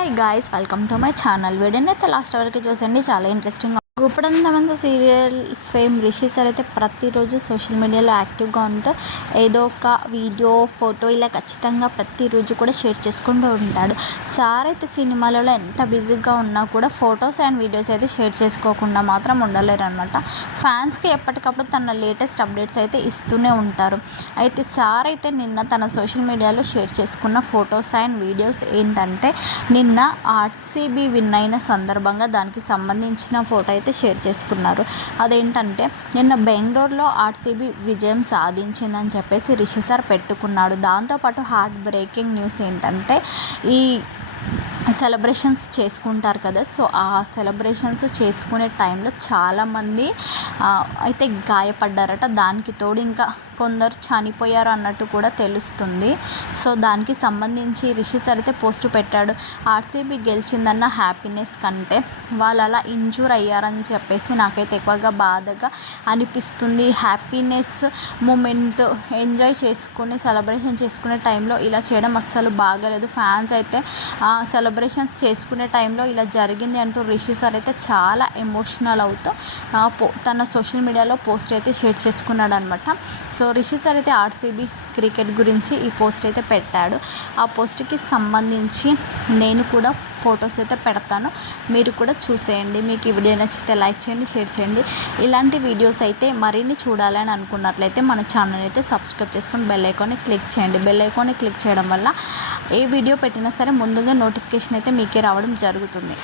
Hi guys, welcome to my channel. వీడియోని అయితే last వరకు చూసండి, చాలా ఇంట్రెస్టింగ్. ఇప్పుడంతా మంచి సీరియల్ ఫేమ్ రిషి సార్ అయితే ప్రతిరోజు సోషల్ మీడియాలో యాక్టివ్గా ఉంటూ ఏదో ఒక వీడియో, ఫోటో ఇలా ఖచ్చితంగా ప్రతిరోజు కూడా షేర్ చేసుకుంటూ ఉంటాడు. సార్ అయితే సినిమాలలో ఎంత బిజీగా ఉన్నా కూడా ఫొటోస్ అండ్ వీడియోస్ అయితే షేర్ చేసుకోకుండా మాత్రం ఉండలేరు అనమాట. ఫ్యాన్స్కి ఎప్పటికప్పుడు తన లేటెస్ట్ అప్డేట్స్ అయితే ఇస్తూనే ఉంటారు. అయితే సార్ అయితే నిన్న తన సోషల్ మీడియాలో షేర్ చేసుకున్న ఫొటోస్ అండ్ వీడియోస్ ఏంటంటే, నిన్న ఆర్సీబీ విన్ అయిన సందర్భంగా దానికి సంబంధించిన ఫోటో అయితే షేర్ చేసుకున్నారు. అదేంటంటే, నిన్న బెంగళూరులో ఆర్సీబీ విజయం సాధించిందని చెప్పేసి రిషి సార్ పెట్టుకున్నాడు. దాంతోపాటు హార్ట్ బ్రేకింగ్ న్యూస్ ఏంటంటే, ఈ సెలబ్రేషన్స్ చేసుకుంటారు కదా, సో ఆ సెలబ్రేషన్స్ చేసుకునే టైంలో చాలామంది అయితే గాయపడ్డారట. దానికి తోడు ఇంకా కొందరు చనిపోయారు అన్నట్టు కూడా తెలుస్తుంది. సో దానికి సంబంధించి రిషి సార్ అయితే పోస్ట్ పెట్టాడు. ఆర్సీబీ గెలిచిందన్న హ్యాపీనెస్ కంటే వాళ్ళు అలా ఇంజూర్ అయ్యారని చెప్పేసి నాకైతే ఎక్కువగా బాధగా అనిపిస్తుంది. హ్యాపీనెస్ మూమెంట్ ఎంజాయ్ చేసుకుని సెలబ్రేషన్ చేసుకునే టైంలో ఇలా చేయడం అస్సలు బాగలేదు. ఫ్యాన్స్ అయితే సెలబ్రేషన్స్ చేసుకునే టైంలో ఇలా జరిగింది అంటూ రిషి సార్ అయితే చాలా ఎమోషనల్ అవుతూ తన సోషల్ మీడియాలో పోస్ట్ అయితే షేర్ చేసుకున్నాడు అనమాట. సో రిషి సార్ అయితే ఆర్సీబీ క్రికెట్ గురించి ఈ పోస్ట్ అయితే పెట్టాడు. ఆ పోస్ట్కి సంబంధించి నేను కూడా ఫొటోస్ అయితే పెడతాను, మీరు కూడా చూసేయండి. మీకు ఈ వీడియో నచ్చితే లైక్ చేయండి, షేర్ చేయండి. ఇలాంటి వీడియోస్ అయితే మరిన్ని చూడాలని అనుకున్నట్లయితే మన ఛానల్ అయితే సబ్స్క్రైబ్ చేసుకొని బెల్ ఐకాన్ని క్లిక్ చేయండి. బెల్ ఐకాన్ని క్లిక్ చేయడం వల్ల ఏ వీడియో పెట్టినా సరే ముందుగా నోటిఫికేషన్ అయితే మీకే రావడం జరుగుతుంది.